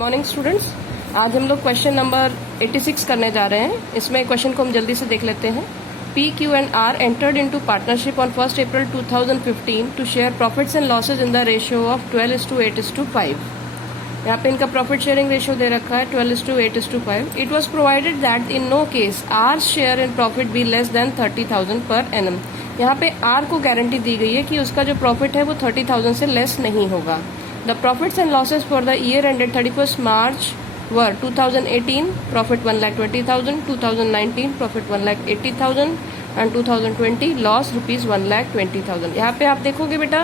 Morning students, आज हम लोग क्वेश्चन नंबर 86 करने जा रहे हैं। इसमें क्वेश्चन को हम जल्दी से देख लेते हैं। P, Q and R entered into partnership on 1st April 2015 to share profits and losses in the ratio of 12:8:5। यहाँ पे इनका प्रॉफिट शेयरिंग रेशियो दे रखा है 12:8:5। It was provided that in no case R share in profit be less than 30,000 per annum. यहाँ पे are को guarantee दी गई है कि उसका जो प्रॉफिट है वो 30,000 से लेस नहीं होगा। The profits and losses for the year ended 31st March were 2018 profit 1,20,000, 2019 profit 1,80,000 and 2020 loss rupees 1,20,000। यहाँ पे आप देखोगे बेटा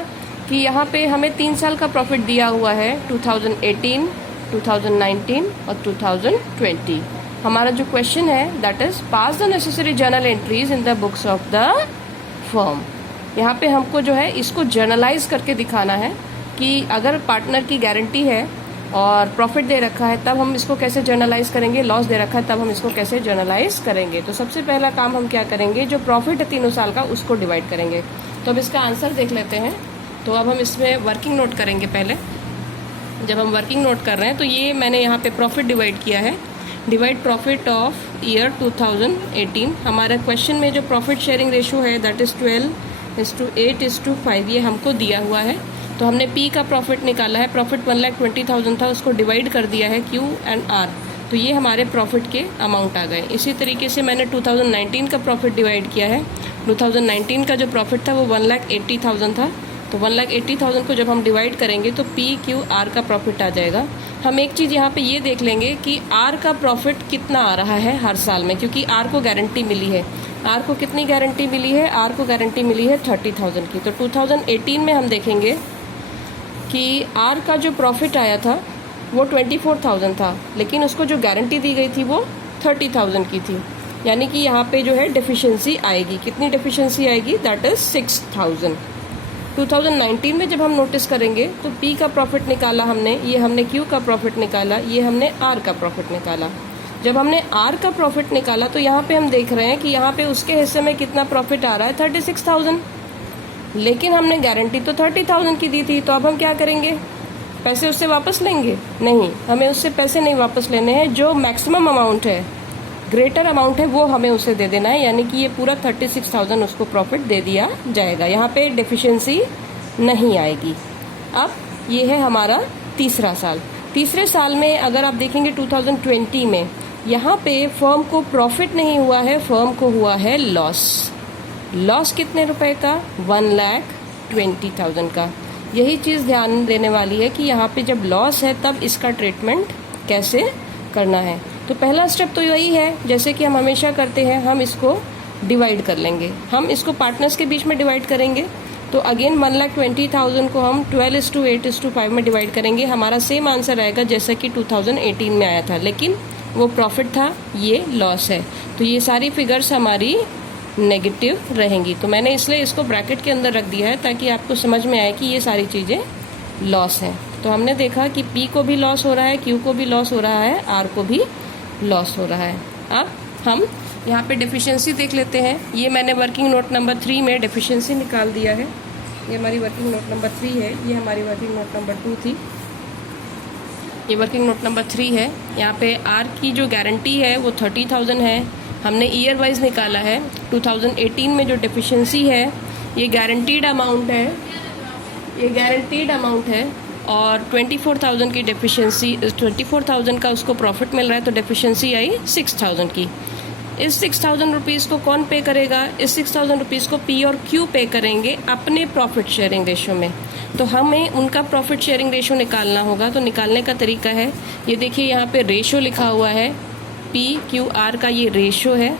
कि यहाँ पे हमें 3 साल का प्रॉफिट दिया हुआ है 2018, 2019 और 2020। हमारा जो क्वेश्चन है that is pass the necessary journal entries in the books of the firm. यहाँ पे हमको जो है इसको जर्नलाइज करके दिखाना है कि अगर पार्टनर की गारंटी है और प्रॉफिट दे रखा है तब हम इसको कैसे जर्नलाइज करेंगे, लॉस दे रखा है तब हम इसको कैसे जर्नलाइज करेंगे। तो सबसे पहला काम हम क्या करेंगे, जो प्रॉफिट है 3 साल का उसको डिवाइड करेंगे। तो अब इसका आंसर देख लेते हैं। तो अब हम इसमें वर्किंग नोट करेंगे। पहले जब हम वर्किंग नोट कर रहे हैं तो ये मैंने यहाँ पे प्रॉफिट डिवाइड किया है, डिवाइड प्रॉफिट ऑफ ईयर 2018। हमारा क्वेश्चन में जो प्रॉफिट शेयरिंग रेशियो है दैट इज 12:8:5 ये हमको दिया हुआ है। तो हमने पी का प्रॉफिट निकाला है, प्रॉफिट 1,20,000 था, उसको डिवाइड कर दिया है क्यू एंड आर। तो ये हमारे प्रॉफिट के अमाउंट आ गए। इसी तरीके से मैंने 2019 का प्रॉफिट डिवाइड किया है। 2019 का जो प्रॉफिट था वो 1,80,000 था। तो 1,80,000 को जब हम डिवाइड करेंगे तो पी क्यू आर का प्रॉफिट आ जाएगा। हम एक चीज़ यहाँ पे ये देख लेंगे कि आर का प्रॉफिट कितना आ रहा है हर साल में, क्योंकि आर को गारंटी मिली है। आर को कितनी गारंटी मिली है, आर को गारंटी मिली है 30,000 की। तो 2018 में हम देखेंगे कि आर का जो प्रॉफिट आया था वो 24,000 था, लेकिन उसको जो गारंटी दी गई थी वो 30,000 की थी। यानी कि यहाँ पे जो है डेफिशिएंसी आएगी। कितनी डेफिशिएंसी आएगी, दैट इज 6,000। 2019 में जब हम नोटिस करेंगे तो पी का प्रॉफिट निकाला हमने, ये हमने क्यू का प्रॉफिट निकाला, ये हमने आर का प्रॉफिट निकाला। जब हमने आर का प्रॉफिट निकाला तो यहाँ पे हम देख रहे हैं कि यहाँ पे उसके हिस्से में कितना प्रॉफिट आ रहा है 36,000, लेकिन हमने गारंटी तो 30,000 की दी थी। तो अब हम क्या करेंगे, पैसे उससे वापस लेंगे? नहीं, हमें उससे पैसे नहीं वापस लेने हैं। जो मैक्सिमम अमाउंट है, ग्रेटर अमाउंट है, वो हमें उसे दे देना है। यानी कि ये पूरा 36,000 उसको प्रॉफिट दे दिया जाएगा। यहाँ पे डेफिशिएंसी नहीं आएगी। अब ये है हमारा तीसरा साल। तीसरे साल में अगर आप देखेंगे 2020 में यहाँ पे फर्म को प्रॉफिट नहीं हुआ है, फर्म को हुआ है लॉस। लॉस कितने रुपए का, 1,20,000 का। यही चीज़ ध्यान देने वाली है कि यहाँ पे जब लॉस है तब इसका ट्रीटमेंट कैसे करना है। तो पहला स्टेप तो यही है, जैसे कि हम हमेशा करते हैं, हम इसको डिवाइड कर लेंगे। हम इसको पार्टनर्स के बीच में डिवाइड करेंगे। तो अगेन 1,20,000 को हम 12:8:5 में डिवाइड करेंगे। हमारा सेम आंसर आएगा जैसा कि 2018 में आया था, लेकिन वो प्रॉफिट था, ये लॉस है। तो ये सारी फिगर्स हमारी नेगेटिव रहेंगी। तो मैंने इसलिए इसको ब्रैकेट के अंदर रख दिया है ताकि आपको समझ में आए कि ये सारी चीज़ें लॉस हैं। तो हमने देखा कि पी को भी लॉस हो रहा है, क्यू को भी लॉस हो रहा है, आर को भी लॉस हो रहा है। अब हम यहाँ पे डेफिशिएंसी देख लेते हैं। ये मैंने वर्किंग नोट नंबर 3 में डेफिशिएंसी निकाल दिया है। ये हमारी वर्किंग नोट नंबर 3 है, ये हमारी वर्किंग नोट नंबर 2 थी, ये वर्किंग नोट नंबर 3 है। यहाँ पे आर की जो गारंटी है वो 30,000 है। हमने ईयर वाइज निकाला है। 2018 में जो डेफिशिएंसी है ये गारंटीड अमाउंट है, ये गारंटीड अमाउंट है, और 24,000 की डेफिशिएंसी, 24,000 का उसको प्रॉफिट मिल रहा है। तो डेफिशिएंसी आई 6,000 की। इस 6,000 रुपीज़ को कौन पे करेगा, इस 6,000 रुपीज़ को पी और क्यू पे करेंगे अपने प्रॉफिट शेयरिंग रेशियो में। तो हमें उनका प्रॉफिट शेयरिंग रेशियो निकालना होगा। तो निकालने का तरीका है, ये देखिए यहाँ पे रेशियो लिखा हुआ है, पी क्यू आर का ये रेशियो है।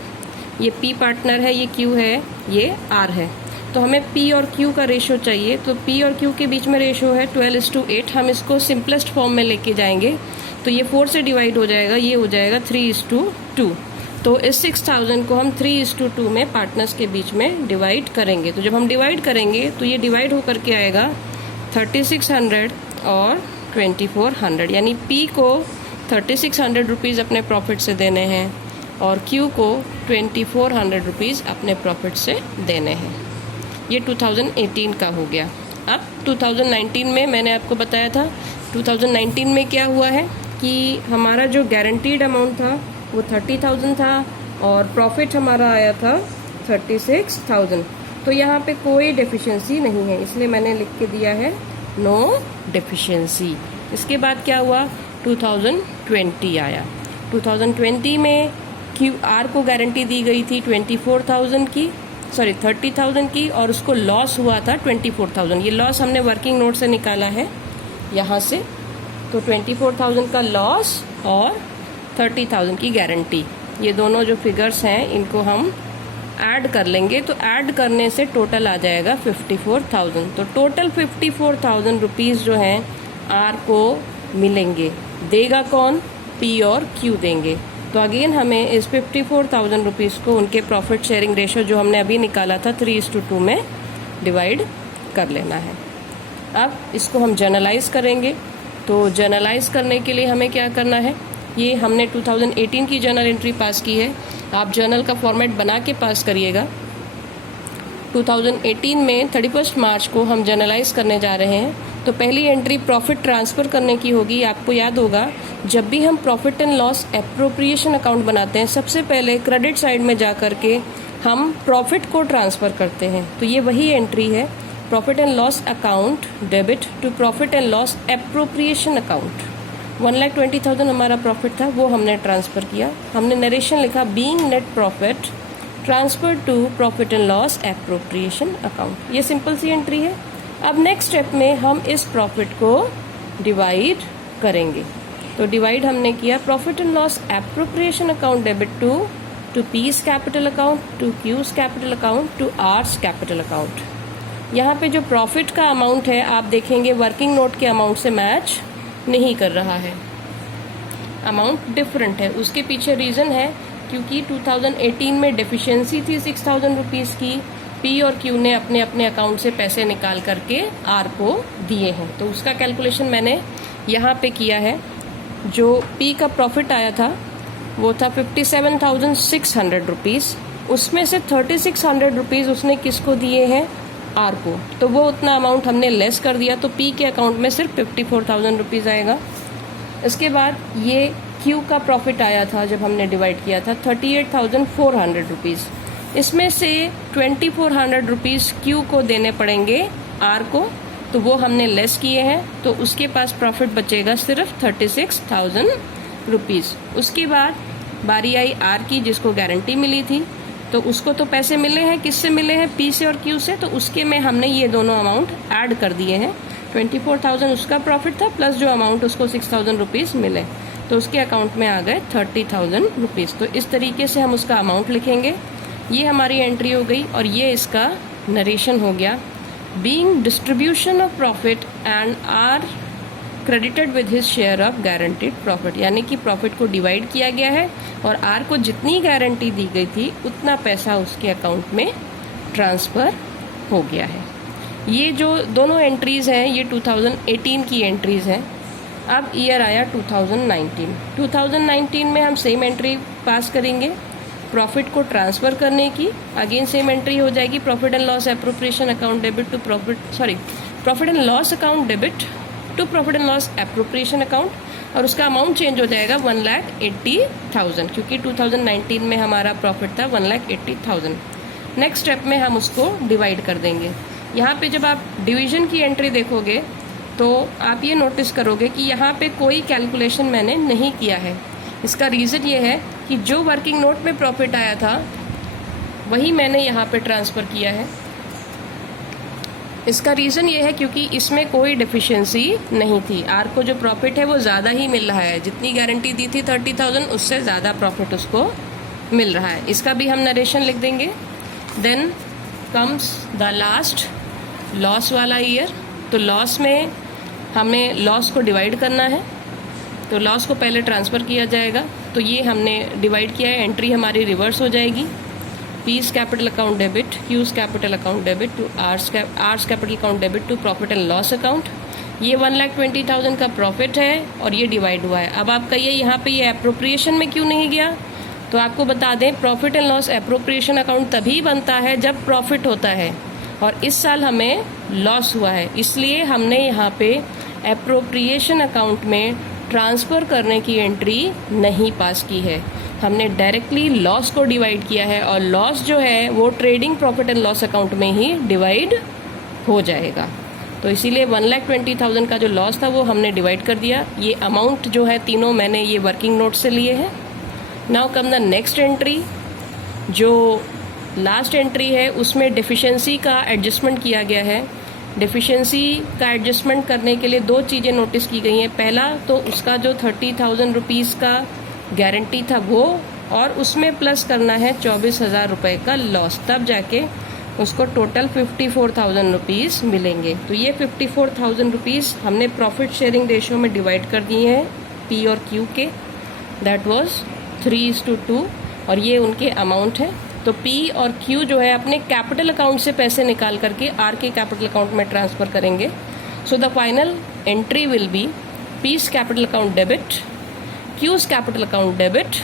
ये पी पार्टनर है, ये क्यू है, ये आर है। तो हमें पी और क्यू का रेशियो चाहिए। तो पी और क्यू के बीच में रेशियो है 12:8। हम इसको सिंपलेस्ट फॉर्म में लेके जाएंगे तो ये 4 से डिवाइड हो जाएगा, ये हो जाएगा 3:2। तो इस 6,000 को हम 3:2 में पार्टनर्स के बीच में डिवाइड करेंगे। तो जब हम डिवाइड करेंगे तो ये डिवाइड होकर के आएगा 3,600 और 2,400। यानी पी को 3,600 रुपीज़ अपने प्रॉफिट से देने हैं और क्यू को 2,400 रुपीज़ अपने प्रॉफिट से देने हैं। ये 2018 का हो गया। अब 2019 में मैंने आपको बताया था 2019 में क्या हुआ है, कि हमारा जो गारंटीड अमाउंट था वो 30,000 था और प्रॉफिट हमारा आया था 36,000। तो यहाँ पे कोई डेफिशिएंसी नहीं है, इसलिए मैंने लिख के दिया है नो डेफिशिएंसी। इसके बाद क्या हुआ, 2020 आया। 2020 में QR को गारंटी दी गई थी 30,000 की और उसको लॉस हुआ था 24,000। ये लॉस हमने वर्किंग नोट से निकाला है यहाँ से। तो 24,000 का लॉस और 30,000 की गारंटी, ये दोनों जो फिगर्स हैं इनको हम ऐड कर लेंगे। तो ऐड करने से टोटल आ जाएगा 54,000। तो टोटल 54,000 रुपीज़ जो हैं R को मिलेंगे। देगा कौन, P और Q देंगे। तो अगेन हमें इस 54,000 रुपीज़ को उनके प्रॉफिट शेयरिंग रेशो जो हमने अभी निकाला था 3:2 में डिवाइड कर लेना है। अब इसको हम जर्नलाइज करेंगे। तो जर्नलाइज करने के लिए हमें क्या करना है, ये हमने 2018 की जर्नल एंट्री पास की है, आप जर्नल का फॉर्मेट बना के पास करिएगा। 2018 में 31 मार्च को हम जर्नलाइज करने जा रहे हैं। तो पहली एंट्री प्रॉफिट ट्रांसफ़र करने की होगी। आपको याद होगा जब भी हम profit and loss appropriation account बनाते हैं, सबसे पहले क्रेडिट साइड में जा कर के हम प्रॉफिट को ट्रांसफ़र करते हैं। तो ये वही एंट्री है, profit and loss account debit to profit and loss appropriation account. 1,20,000 हमारा प्रॉफिट था, वो हमने ट्रांसफ़र किया। हमने नरेशन लिखा being net profit transfer to profit and loss appropriation account. ये सिंपल सी एंट्री है। अब नेक्स्ट स्टेप में हम इस प्रॉफिट को डिवाइड करेंगे। तो डिवाइड हमने किया, profit and loss appropriation account debit to P's capital account, to Q's capital account, to R's capital account. यहाँ पे जो प्रॉफिट का अमाउंट है आप देखेंगे वर्किंग नोट के अमाउंट से मैच नहीं कर रहा है, अमाउंट डिफरेंट है। उसके पीछे रीज़न है क्योंकि 2018 में डेफिशिएंसी थी 6,000 रुपीज़ की। P और Q ने अपने अपने अकाउंट से पैसे निकाल करके R को दिए हैं, तो उसका कैलकुलेशन मैंने यहाँ पे किया है। जो P का प्रॉफिट आया था वो था 57,600 रुपीज़, उसमें से 3,600 रुपीज़ उसने किसको दिए हैं, R को। तो वो उतना अमाउंट हमने लेस कर दिया, तो P के अकाउंट में सिर्फ 54,000 रुपीज़ आएगा। इसके बाद ये Q का प्रॉफिट आया था जब हमने डिवाइड किया था 38,400 रुपीज़, इसमें से 2,400 रुपीज़ Q को देने पड़ेंगे R को, तो वो हमने लेस किए हैं, तो उसके पास प्रॉफिट बचेगा सिर्फ 36,000 रुपीज़। उसके बाद बारी आई R की, जिसको गारंटी मिली थी, तो उसको तो पैसे मिले हैं, किससे मिले हैं, P से और Q से, तो उसके में हमने ये दोनों अमाउंट ऐड कर दिए हैं। 24,000 उसका प्रॉफिट था प्लस जो अमाउंट उसको 6,000 रुपीज़ मिले, तो उसके अकाउंट में आ गए 30,000 रुपीज़। तो इस तरीके से हम उसका अमाउंट लिखेंगे। ये हमारी एंट्री हो गई और ये इसका नरेशन हो गया। Being distribution of profit and R credited with his share of guaranteed profit, यानी कि प्रॉफिट को डिवाइड किया गया है और आर को जितनी गारंटी दी गई थी उतना पैसा उसके अकाउंट में ट्रांसफ़र हो गया है। ये जो दोनों एंट्रीज़ हैं ये 2018 की एंट्रीज़ हैं। अब ईयर आया 2019। 2019 में हम सेम एंट्री पास करेंगे प्रॉफिट को ट्रांसफ़र करने की। अगेन सेम एंट्री हो जाएगी, profit and loss appropriation account debit to profit and loss account debit to profit and loss appropriation account, और उसका अमाउंट चेंज हो जाएगा 1,80,000, क्योंकि 2019 में हमारा प्रॉफिट था 1,80,000। नेक्स्ट स्टेप में हम उसको डिवाइड कर देंगे। यहाँ पे जब आप डिवीजन की एंट्री देखोगे तो आप ये नोटिस करोगे कि यहाँ पे कोई कैलकुलेशन मैंने नहीं किया है। इसका रीज़न ये है कि जो वर्किंग नोट में प्रॉफिट आया था वही मैंने यहाँ पे ट्रांसफ़र किया है। इसका रीज़न ये है क्योंकि इसमें कोई डेफिशिएंसी नहीं थी। आर को जो प्रॉफिट है वो ज़्यादा ही मिल रहा है, जितनी गारंटी दी थी 30,000 उससे ज़्यादा प्रॉफिट उसको मिल रहा है। इसका भी हम नरेशन लिख देंगे। Then comes the last loss वाला ईयर। तो लॉस में हमें लॉस को डिवाइड करना है, तो लॉस को पहले ट्रांसफ़र किया जाएगा। तो ये हमने डिवाइड किया है, एंट्री हमारी रिवर्स हो जाएगी। P's capital account debit, Q's capital account debit to R's capital account debit to profit and loss account. ये 1,20,000 का प्रॉफिट है और ये डिवाइड हुआ है। अब आप कहिए यहाँ पे ये एप्रोप्रिएशन में क्यों नहीं गया, तो आपको बता दें profit and loss appropriation account तभी बनता है जब प्रॉफिट होता है, और इस साल हमें लॉस हुआ है, इसलिए हमने यहाँ पे एप्रोप्रिएशन अकाउंट में ट्रांसफ़र करने की एंट्री नहीं पास की है, हमने डायरेक्टली लॉस को डिवाइड किया है और लॉस जो है वो trading profit and loss account में ही डिवाइड हो जाएगा। तो इसीलिए 1,20,000 का जो लॉस था वो हमने डिवाइड कर दिया। ये अमाउंट जो है तीनों मैंने ये वर्किंग नोट से लिए हैं। Now come the next entry. जो लास्ट एंट्री है उसमें डेफिशिएंसी का एडजस्टमेंट किया गया है। डेफिशिएंसी का एडजस्टमेंट करने के लिए दो चीज़ें नोटिस की गई हैं। पहला तो उसका जो 30,000 रुपीज़ का गारंटी था वो, और उसमें प्लस करना है 24,000 रुपये का लॉस, तब जाके उसको टोटल 54,000 रुपीज़ मिलेंगे। तो ये 54,000 रुपीज़ हमने प्रॉफिट शेयरिंग रेशियो में डिवाइड कर दिए हैं पी और क्यू के। दैट वाज 3:2 और ये उनके अमाउंट है। तो पी और क्यू जो है अपने कैपिटल अकाउंट से पैसे निकाल करके आर के कैपिटल अकाउंट में ट्रांसफ़र करेंगे। So the final entry will be P's capital account debit, Q's capital account debit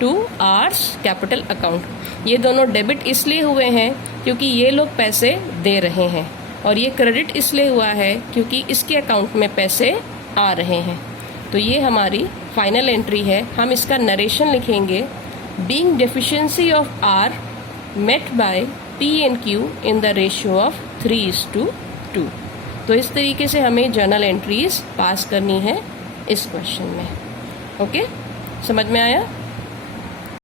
to R's capital account. ये दोनों डेबिट इसलिए हुए हैं क्योंकि ये लोग पैसे दे रहे हैं, और ये क्रेडिट इसलिए हुआ है क्योंकि इसके अकाउंट में पैसे आ रहे हैं। तो ये हमारी फाइनल एंट्री है। हम इसका नरेशन लिखेंगे, being deficiency of R met by P and Q in the ratio of 3:2। तो इस तरीके से हमें जर्नल एंट्रीज पास करनी है इस क्वेश्चन में। ओके, समझ में आया?